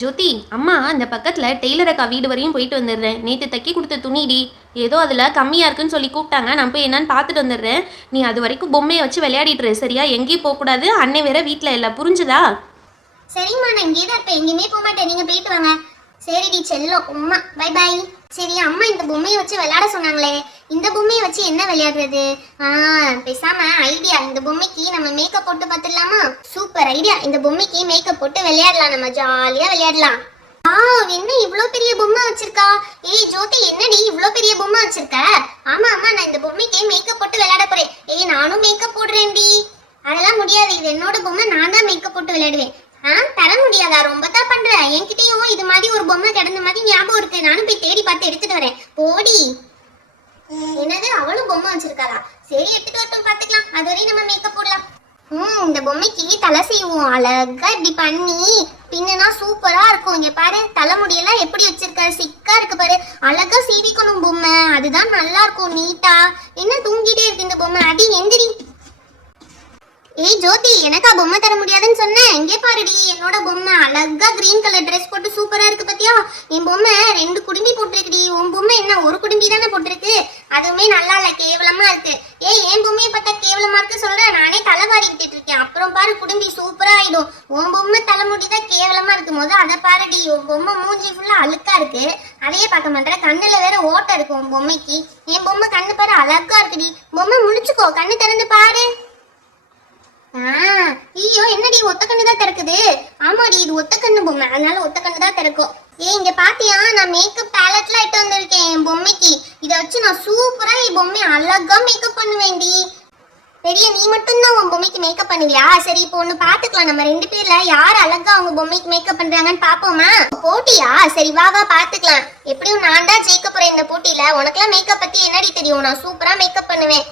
ஜோதி, அம்மா அந்த பக்கத்தில் டெய்லர் அக்கா வீடு வரையும் போயிட்டு வந்துடுறேன். நேற்று தைக்கி கொடுத்த துணிடி ஏதோ அதில் கம்மியாக இருக்குன்னு சொல்லி கூப்பிட்டாங்க. நான் போய் என்னன்னு பார்த்துட்டு வந்துடுறேன். நீ அது வரைக்கும் பொம்மையை வச்சு விளையாடிட்டுரு சரியா? எங்கேயும் போகக்கூடாது. அன்னை வேற வீட்டில் இல்லை, புரிஞ்சுதா? சரிம்மா, நான் இங்கே தான் இருப்பேன், எங்கேயுமே போக மாட்டேன். நீங்கள் போயிட்டு வாங்க. சரிடி செல்லம், அம்மா பை பை. சரி அம்மா, இந்த பொம்மையை வச்சு விளையாட சொன்னாங்களே, இந்த பொம்மையை வச்சு என்ன விளையாடுறது? பேசாம ஐடியா, இந்த பொம்மைக்கு நம்ம மேக்கப் போட்டு பார்த்துடலாமா? சூப்பர் ஐடியா, இந்த பொம்மைக்கு மேக்கப் போட்டு விளையாடலாம், நம்ம ஜாலியா விளையாடலாம். என்ன இவ்ளோ பெரிய பொம்மை வச்சிருக்கா? ஏய் ஜோதி, என்னடி இவ்ளோ பெரிய பொம்மை வச்சிருக்க? ஆமா ஆமா, நான் இந்த பொம்மைக்கு மேக்கப் போட்டு விளையாட போறேன். ஏய் நானும் மேக்கப் போடுறேன்டி. அதெல்லாம் முடியாது, இது என்னோட பொம்மை, நான் தான் மேக்கப் போட்டு விளையாடுவேன். தர முடியாதா? ரொம்ப தான் பண்ற. என்கிட்டயும் இது மாதிரி ஒரு பொம்மை கிடந்த மாதிரி ஞாபகம் இருக்கு, நானும் போய் தேடி பார்த்து எடுத்துட்டு வரேன். போடி. என்னது, அவளும் பொம்மை வச்சிருக்காளா? சரி எடுத்துட்டு வரட்டும், பாத்துக்கலாம். அது வரையும் நம்ம மேக்கப் போடலாம். இந்த பொம்மைக்கு தலை செய்வோம். அழகா இப்படி பண்ணி பின்னா சூப்பரா இருக்கும். இங்க பாரு, தலைமுடியெல்லாம் எப்படி வச்சிருக்க, சிக்கா இருக்கு பாரு. அழகா சீவிக்கணும் பொம்மை, அதுதான் நல்லா இருக்கும் நீட்டா. என்ன தூங்கிட்டே இருக்கு இந்த பொம்மை? அடி எந்திரி. ஏய் ஜோதி, எனக்கா பொம்மை தர முடியாதுன்னு சொன்னேன்? இங்கே பாருடி, என்னோட பொம்மை அழகா கிரீன் கலர் ட்ரெஸ் போட்டு சூப்பரா இருக்கு பத்தியா? என் பொம்மை 2 குடும்பி போட்டிருக்குடி. உன் பொம்மை என்ன ஒரு குடும்பி தானே போட்டிருக்கு? அதுவுமே நல்லா இல்ல, கேவலமா இருக்கு. ஏய், என் பொம்மையை பார்த்தா கேவலமா இருக்கு சொல்றேன்? நானே தலை வாரி விட்டுட்டு இருக்கேன், அப்புறம் பாரு குடும்பி சூப்பரா ஆயிடும். உன் பொம்மை தலைமுடி தான் கேவலமா இருக்கும் போது அதை பாருடி. உன் பொம்மை மூஞ்சி ஃபுல்லா அழுக்கா இருக்கு, அதையே பார்க்க மாட்டேன். கண்ணுல வேற ஓட்டை இருக்கு உன் பொம்மைக்கு. என் பொம்மை கண்ணு பாரு அழகா இருக்குடி. பொம்மை முடிச்சுக்கோ, கண்ணு திறந்து பாரு. ஐயோ, என்னடி ஒத்த கண்ணு தான் திறக்குது? ஆமாடி, இது ஒத்த கண்ணு பொம்மை, அதனால ஒத்த கண்ணு தான் திறக்கும். இங்க பாத்தியா, நான் மேக்கப் பேலட்லாம் இட்டு வந்திருக்கேன் என் பொம்மைக்கு. இதை வச்சு நான் சூப்பரா என் பொம்மையை அழகா மேக்கப் பண்ணுவேன்டி. பெரிய நீ மட்டும்தான் உன் பொம்மைக்கு மேக்கப் பண்ணுவியா? சரி, இப்போ ஒண்ணு பாத்துக்கலாம். நம்ம 2 பேர்ல யார் அழகா அவங்க பொம்மைக்கு மேக்கப் பண்றாங்கன்னு பாப்போமா? போட்டியா? சரி வா வா பாத்துக்கலாம். எப்படியும் நான் தான் ஜெயிக்க போறேன் இந்த போட்டியில. உனக்கெல்லாம் மேக்கப் பத்தி என்னடி தெரியும்? நான் சூப்பரா மேக்கப் பண்ணுவேன்.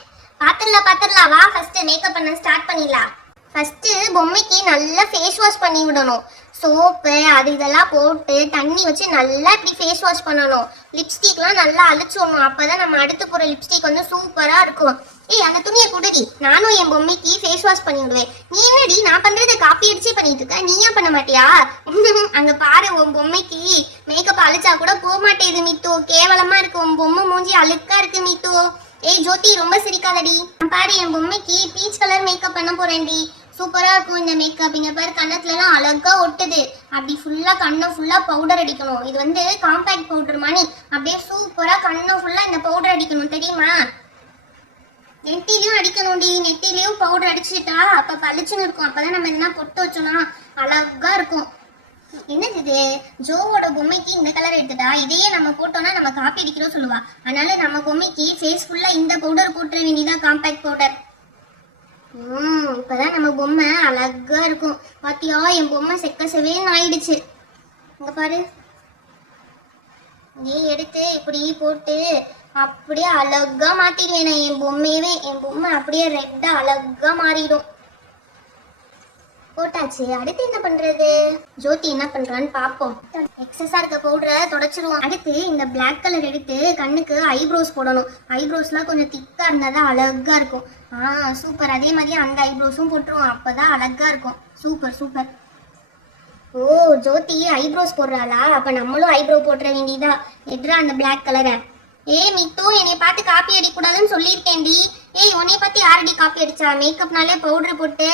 பாத்துடலாம் வா. ஃபர்ஸ்ட் மேக்கப் பண்ண ஸ்டார்ட் பண்ணிடலாம். ஃபர்ஸ்ட் பொம்மைக்கு நல்லா ஃபேஸ் வாஷ் பண்ணி விடணும். சோப்பு அது இதெல்லாம் போட்டு தண்ணி வச்சு நல்லா இப்படி ஃபேஸ் வாஷ் பண்ணணும். லிப்ஸ்டிக்லாம் நல்லா அழிச்சிடணும், அப்பதான் நம்ம அடுத்து போற லிப்ஸ்டிக் வந்து சூப்பரா இருக்கும். ஏய், அந்த துணியை குடுடி, நானும் என் பொம்மைக்கு ஃபேஸ் வாஷ் பண்ணி விடுவேன். நீ என்னடி நான் பண்றதை காப்பி அடிச்சே பண்ணிட்டு இருக்க? நீ ஏன் பண்ண மாட்டியா? அங்க பாரு, உன் பொம்மைக்கு மேக்கப் அழிச்சா கூட போக மாட்டேது மித்து. கேவலமா இருக்கு, உன் பொம்மை மூஞ்சி அழுக்கா இருக்கு மித்து. ஏய் ஜோதி, ரொம்ப சிரிக்காதடி. பாரு, என் பொம்மைக்கு பீச் கலர் மேக்கப் பண்ண போறேன்டி. சூப்பரா இருக்கும் இந்த மேக்கப். இங்க பாரு, கண்ணத்துல எல்லாம் அழகா ஒட்டுது. அப்படி ஃபுல்லா கண்ணை ஃபுல்லா பவுடர் அடிக்கணும். இது வந்து காம்பேக்ட் பவுடர் மாதிரி அப்படியே சூப்பரா கண்ணை ஃபுல்லா இந்த பவுடர் அடிக்கணும், தெரியுமா? நெத்திலையும் அடிக்கணும்டி. நெத்திலையும் பவுடர் அடிச்சுட்டா அப்ப பளிச்சுன்னு இருக்கும். அப்பதான் நம்ம எதுனா பொட்டு வச்சோம்னா அழகா இருக்கும். என்னது இது? ஜோவோட பொம்மைக்கு இந்த கலர் எடுத்துட்டா, இதையே நம்ம போட்டோம்னா நம்ம காப்பி அடிக்கிறோம் சொல்லுவா. அதனால நம்ம பொம்மைக்கு ஃபேஸ் ஃபுல்லா இந்த பவுடர் போட்டுற வேண்டியதான், காம்பேக்ட் பவுடர். இப்பதான் நம்ம பொம்மை அழகா இருக்கும். பாத்தியா, என் பொம்மை செக்க செவேன்னு ஆயிடுச்சு. இங்க பாரு, நீ எடுத்து இப்படி போட்டு அப்படியே அழகா மாத்திடுவேன் நான் என் பொம்மையவே. என் பொம்மை அப்படியே ரெட்டா அழகா மாறிடும். போட்டாச்சு, அடுத்து என்ன பண்றது? ஜோதி என்ன பண்றான்னு பாப்போம். எக்ஸஸா இருக்க பவுடரை தொடச்சிருவோம். அடுத்து இந்த பிளாக் கலர் எடுத்து கண்ணுக்கு ஐப்ரோஸ் போடணும். ஐப்ரோஸ்லாம் கொஞ்சம் திக்கா இருந்தாதான் அழகா இருக்கும். சூப்பர். அதே மாதிரி அந்த ஐப்ரோஸும் போட்டுருவோம், அப்பதான் அழகா இருக்கும். Super super. Oh, Jyothi eyebrows போடுறாளா? அப்ப நம்மளும் ஐப்ரோ போட்டுற வேண்டியதா. எட்ரா அந்த பிளாக் கலரை. ஏய் மித்து, என்னை பார்த்து காப்பி அடிக்கூடாதுன்னு சொல்லியிருக்கேன்டி. ஏய், உன்னை பார்த்து யாரடி காப்பி அடிச்சா? மேக்கப்னாலே பவுடர் போட்டு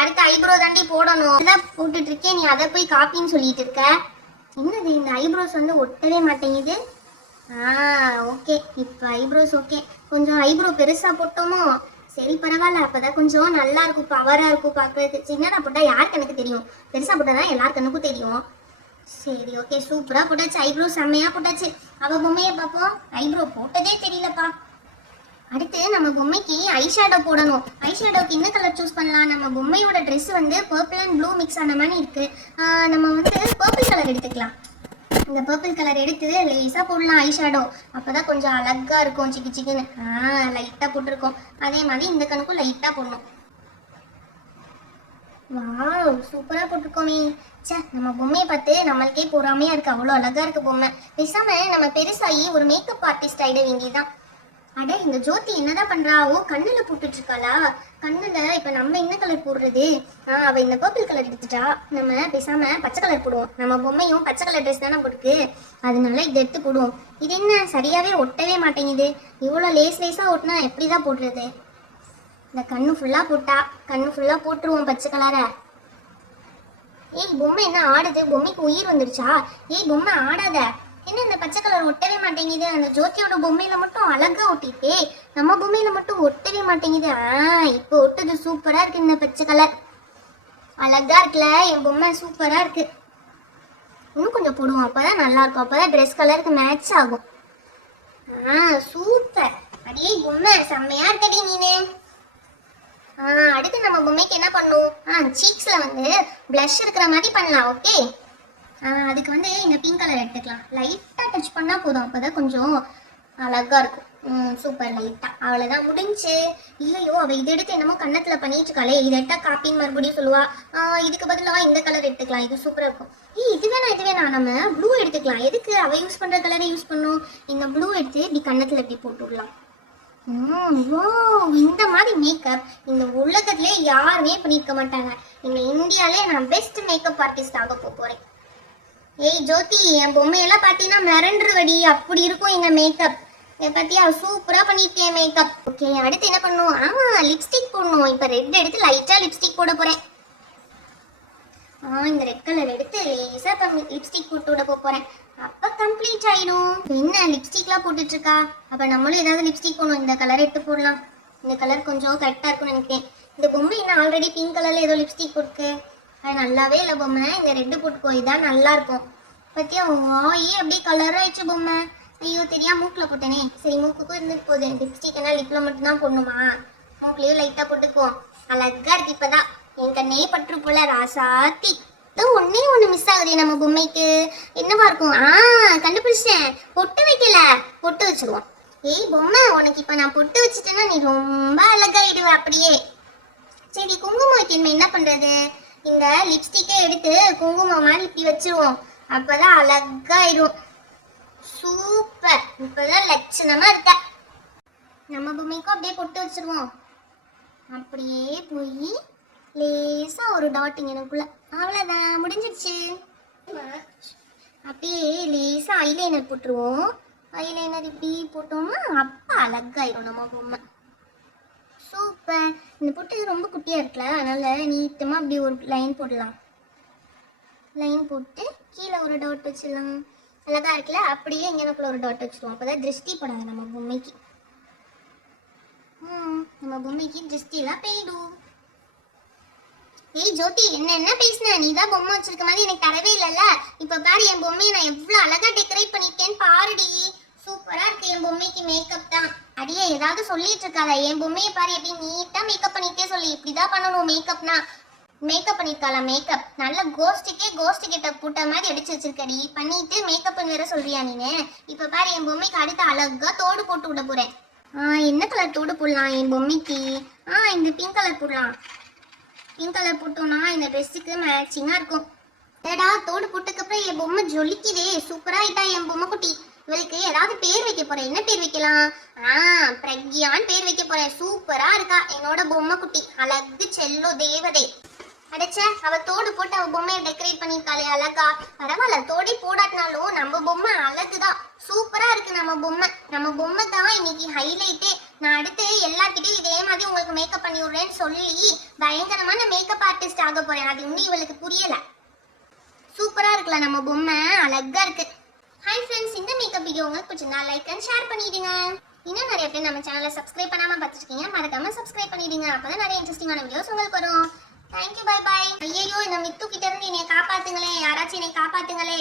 அடுத்து ஐப்ரோ தாண்டி போடணும். அதான் போட்டுட்டு இருக்கேன், நீ அதை போய் காப்பின்னு சொல்லிட்டு இருக்க. என்னது, இந்த ஐப்ரோஸ் வந்து ஒட்டவே மாட்டேங்குது. ஓகே, இப்போ ஐப்ரோஸ் ஓகே. கொஞ்சம் ஐப்ரோ பெருசா போட்டோமோ? சரி பரவாயில்ல, அப்பதான் கொஞ்சம் நல்லா இருக்கும், பவரா இருக்கும் பார்க்கறதுக்கு. சின்னதா போட்டா யாருக்கு எனக்கு தெரியும், பெருசா போட்டாதான் எல்லாருக்கும் தெரியும். சரி ஓகே, சூப்பரா போட்டாச்சு. ஐப்ரோ செம்மையா போட்டாச்சு. அவ பொம்மையை பார்ப்போம். ஐப்ரோ போட்டதே தெரியலப்பா. அடுத்து நம்ம பொம்மைக்கு ஐஷேடோ போடணும். ஐஷேடோக்கு என்ன கலர் சூஸ் பண்ணலாம்? நம்ம பொம்மையோட ட்ரெஸ் வந்து பர்பிள் அண்ட் ப்ளூ மிக்ஸ் ஆன மாதிரி இருக்கு. நம்ம வந்து பர்பிள் கலர் எடுத்துக்கலாம். இந்த பர்பிள் கலர் எடுத்து லேஸா போடலாம் ஐஷேடோ. அப்பதான் கொஞ்சம் அழகா இருக்கும், சிக்கு சிக்குன்னு. லைட்டா போட்டிருக்கோம். அதே மாதிரி இந்த கணக்கும் லைட்டா போடணும். வாவ், சூப்பரா போட்டிருக்கோமே. நம்ம பொம்மையை பார்த்து நம்மளுக்கே பொறாமையா இருக்கு, அவ்வளோ அழகா இருக்கு பொம்மை. பேசாம நம்ம பெருசாகி ஒரு மேக்கப் ஆர்டிஸ்ட் ஆயிட வேண்டியதான். அட இந்த ஜோதி என்னதான் பண்றா? ஓ கண்ணுல போட்டுட்டு இருக்காளா? கண்ணுல இப்ப நம்ம என்ன கலர் போடுறது? அவ இந்த பர்பிள் கலர் எடுத்துட்டா. நம்ம பேசாம பச்சை கலர் போடுவோம். நம்ம பொம்மையும் பச்சை கலர் ட்ரெஸ் தானே போட்டுருக்கு, அதனால இதை எடுத்து போடுவோம். இது என்ன சரியாவே ஒட்டவே மாட்டேங்குது. இவ்வளோ லேஸ் லேஸா ஒட்டினா எப்படிதான் போடுறது? இந்த கண்ணு ஃபுல்லா போட்டா, கண்ணு ஃபுல்லா போட்டுருவோம் பச்சை கலரை. ஏய் பொம்மை என்ன ஆடுது? பொம்மைக்கு உயிர் வந்துருச்சா? ஏய் பொம்மை ஆடாத. என்ன இந்த பச்சை கலர் ஒட்டவே மாட்டேங்குது? அந்த ஜோதியோட பொம்மையில மட்டும் அழகா ஒட்டிட்டே, நம்ம பொம்மையில மட்டும் ஒட்டவே மாட்டேங்குது. இப்போ ஒட்டுது. சூப்பரா இருக்கு இந்த பச்சை கலர். அழகா இருக்குல்ல என் பொம்மை, சூப்பரா இருக்கு. இன்னும் கொஞ்சம் போடுவோம், அப்பதான் நல்லா இருக்கும். அப்பதான் ட்ரெஸ் கலருக்கு மேட்ச் ஆகும். சூப்பர். அடியே பொம்மை செம்மையா இருக்கடி நீனு. அடுத்து நம்ம பொம்மைக்கு என்ன பண்ணும்? சீக்ஸ்ல வந்து பிளஷ் இருக்கிற மாதிரி பண்ணலாம். ஓகே, அதுக்கு வந்து இந்த பிங்க் கலர் எடுத்துக்கலாம். லைட்டா டச் பண்ணா போதும், அப்பதான் கொஞ்சம் அழகா இருக்கும். சூப்பர். லைட்டா அவ்வளவுதான், முடிஞ்சு. இல்லையோ அவ இதை எடுத்து என்னமோ கண்ணத்துல பண்ணிட்டு இருக்காளே, இதை எடுத்தா காப்பின்னு மறுபடியும் சொல்லுவா. இதுக்கு பதிலாக இந்த கலர் எடுத்துக்கலாம், இது சூப்பரா இருக்கும். இது வேணாம், நம்ம ப்ளூ எடுத்துக்கலாம். எதுக்கு அவ யூஸ் பண்ற கலரை யூஸ் பண்ணும்? இந்த ப்ளூ எடுத்து இப்படி கண்ணத்துல இப்படி போட்டு விடலாம். இந்த மாதிரி மேக்கப் இந்த உலகத்திலே யாருமே பண்ணிருக்க மாட்டாங்க. இந்த இந்தியாலே நான் பெஸ்ட் மேக்கப் ஆர்டிஸ்ட் ஆக போறேன். ஏய் ஜோதி, என் பொம்மையெல்லாம் பார்த்தீங்கன்னா மிரண்டுருவடி, அப்படி இருக்கும் எங்க மேக்கப். பார்த்தியா சூப்பரா பண்ணிருக்கேன் மேக்கப். ஓகே, அடுத்து என்ன பண்ணுவோம்? லிப்ஸ்டிக் போடணும். இப்போ ரெட் எடுத்து லைட்டா லிப்ஸ்டிக் போட போறேன். இந்த ரெட் கலர் எடுத்து லேசா லிப்ஸ்டிக் போட்டு விட போறேன். அப்ப கம்ப்ளீட் ஆயிடும். என்ன லிப்ஸ்டிக்லாம் போட்டுட்டு இருக்கா? அப்ப நம்மளும் ஏதாவது லிப்ஸ்டிக் போடணும். இந்த கலர் எடுத்து போடலாம். இந்த கலர் கொஞ்சம் கரெக்டா இருக்கும்னு நினைக்கிறேன். இந்த பொம்மை என்ன ஆல்ரெடி பிங்க் கலர்ல ஏதோ லிப்ஸ்டிக் போட்டுருக்கு, அது நல்லாவே இல்லை பொம்மை. இந்த ரெட்டு போட்டுக்கோ, இதான் நல்லா இருக்கும். பத்தியா வாயே அப்படியே கலர் ஆயிடுச்சு பொம்மை. ஐயோ தெரியாம மூக்குல போட்டேனே. சரி மூக்குக்கும் இருந்துட்டு போகுது. லிப்ஸ்டிக் என்ன லிப்ல மட்டும் தான் போடணுமா? மூக்குலயும் லைட்டா போட்டுக்குவோம். அழகா இருக்கு. இப்பதான் என் கண்ணே பற்று போல ராசாத்தி. ஒன்னே ஒண்ணு மிஸ் ஆகுது நம்ம பொம்மைக்கு. என்னவா இருக்கும்? கண்டுபிடிச்சேன். பொட்டு வைக்கல, பொட்டு வச்சிருவோம். ஏய் பொம்மை, உனக்கு இப்ப நான் பொட்டு வச்சுட்டேன்னா நீ ரொம்ப அழகாயிடுவ அப்படியே. சரி குங்குமம் வைக்கணுமே, என்ன பண்றது? இந்த லிப்ஸ்டிக்கே எடுத்து குங்குமம் மாதிரி இப்படி வச்சிருவோம். அப்பதான் அழகாயிடும். சூப்பர். இப்பதான் லட்சணமா இருக்க. நம்ம பொம்மைக்கும் அப்படியே பொட்டு வச்சிருவோம். அப்படியே போய் லேசா ஒரு டாட்டிங் எனக்குள்ள. அவ்வளவுதான், முடிஞ்சிடுச்சு. அப்படியே லேசா ஐலைனர் போட்டுருவோம். ஐலைனர் இப்படி போட்டோம்னா அப்ப அழகாயிரும் நம்ம பொம்மை. சூப்பர். இந்த பொட்டு ரொம்ப குட்டியா இருக்குல்ல, அதனால நீட்டமா அப்படி ஒரு லைன் போடலாம். லைன் போட்டு கீழே ஒரு டாட் வச்சிடலாம். அழகா இருக்குல்ல. அப்படியே இங்கனக்குள்ள ஒரு டாட் வச்சிருவோம். அப்பதான் திருஷ்டி படாது நம்ம பொம்மைக்கு. நம்ம பொம்மைக்கு திருஷ்டிலாம் போயிடும். ஏய் ஜோதி, என்ன பேசின? நீ தான் பொம்மை வச்சிருக்க மாதிரி எனக்கு தரவே இல்லைல்ல. இப்ப பாரு என் பொம்மையை நான் எவ்வளவு அழகா டெக்கரேட் பண்ணிருக்கேன்னு பாருடி. சூப்பரா இருக்கு என் பொம்மைக்கு மேக்கப் தான். அடியே ஏதாவது சொல்லிட்டு இருக்காளா? என் பொம்மையை பாரு எப்படி நீட்டா மேக்கப் பண்ணிட்டே சொல்லி. இப்படிதான் பண்ணணும் மேக்கப்னா. மேக்கப் பண்ணிருக்காளா? மேக்கப் நல்ல கோஸ்ட் கிட்ட போட்ட மாதிரி அடிச்சு வச்சிருக்கடி. பண்ணிட்டு மேக்கப் வேற சொல்றியா நீனு? இப்ப பாரு என் பொம்மைக்கு அடுத்து அழகா தோடு போட்டு விட போறேன். என்ன கலர் தோடு போடலாம் என் பொம்மைக்கு? இந்த பிங்க் கலர் போடலாம். பிங்க் கலர் போட்டோம்னா இந்த ட்ரெஸ்ஸுக்கு மேட்சிங்கா இருக்கும். ஏடா தோடு போட்டதுக்கப்புறம் என் பொம்மை ஜொலிக்குதே. சூப்பரா ஆயிட்டா என் பொம்மை குட்டி. இவளுக்கு ஏதாவது பேர் வைக்க போறேன். என்ன பேர் வைக்கலாம்? பிரக்யான்னு பேர் வைக்க போறேன். சூப்பரா இருக்கா என்னோட பொம்மை குட்டி. அழகு செல்லோ தேவதை. அடைச்ச அவ தோடு போட்டு அவ பொம்மையை டெக்கரேட் பண்ணிருக்காளே அழகா. பரவாயில்ல, தோடே போடாட்டினாலும் நம்ம பொம்மை அழகுதான். சூப்பரா இருக்கு நம்ம பொம்மை. நம்ம பொம்மை தான் இன்னைக்கு ஹைலைட்டே. நான் அடுத்து எல்லார்கிட்டையும் இதே மாதிரி உங்களுக்கு மேக்கப் பண்ணி விடுறேன்னு சொல்லி பயங்கரமான மேக்கப் ஆர்டிஸ்ட் ஆக போறேன். அது இன்னும் இவளுக்கு புரியல. சூப்பரா இருக்குல்ல நம்ம பொம்மை, அழகா இருக்கு. ஹாய் ஃப்ரெண்ட்ஸ், இந்த மேக்கப் வீடியோ உங்களுக்கு பிடிச்சிருந்தா லைக் அண்ட் ஷேர் பண்ணிடுங்க. இன்னும் நிறைய பேர் நம்ம சேனலை சப்ஸ்கிரைப் பண்ணாம பார்த்துருக்கீங்க, மறக்காம சப்ஸ்கிரைப் பண்ணிடுங்க. அப்பதான் நிறைய இன்ட்ரெஸ்டிங்கான வீடியோஸ் உங்களுக்கு வரும். Thank you, bye bye. ஐயோ இந்த மித்து கிட்ட இருந்து என்னை காப்பாத்துங்களே, யாராச்சும் என்னை காப்பாத்துங்களே.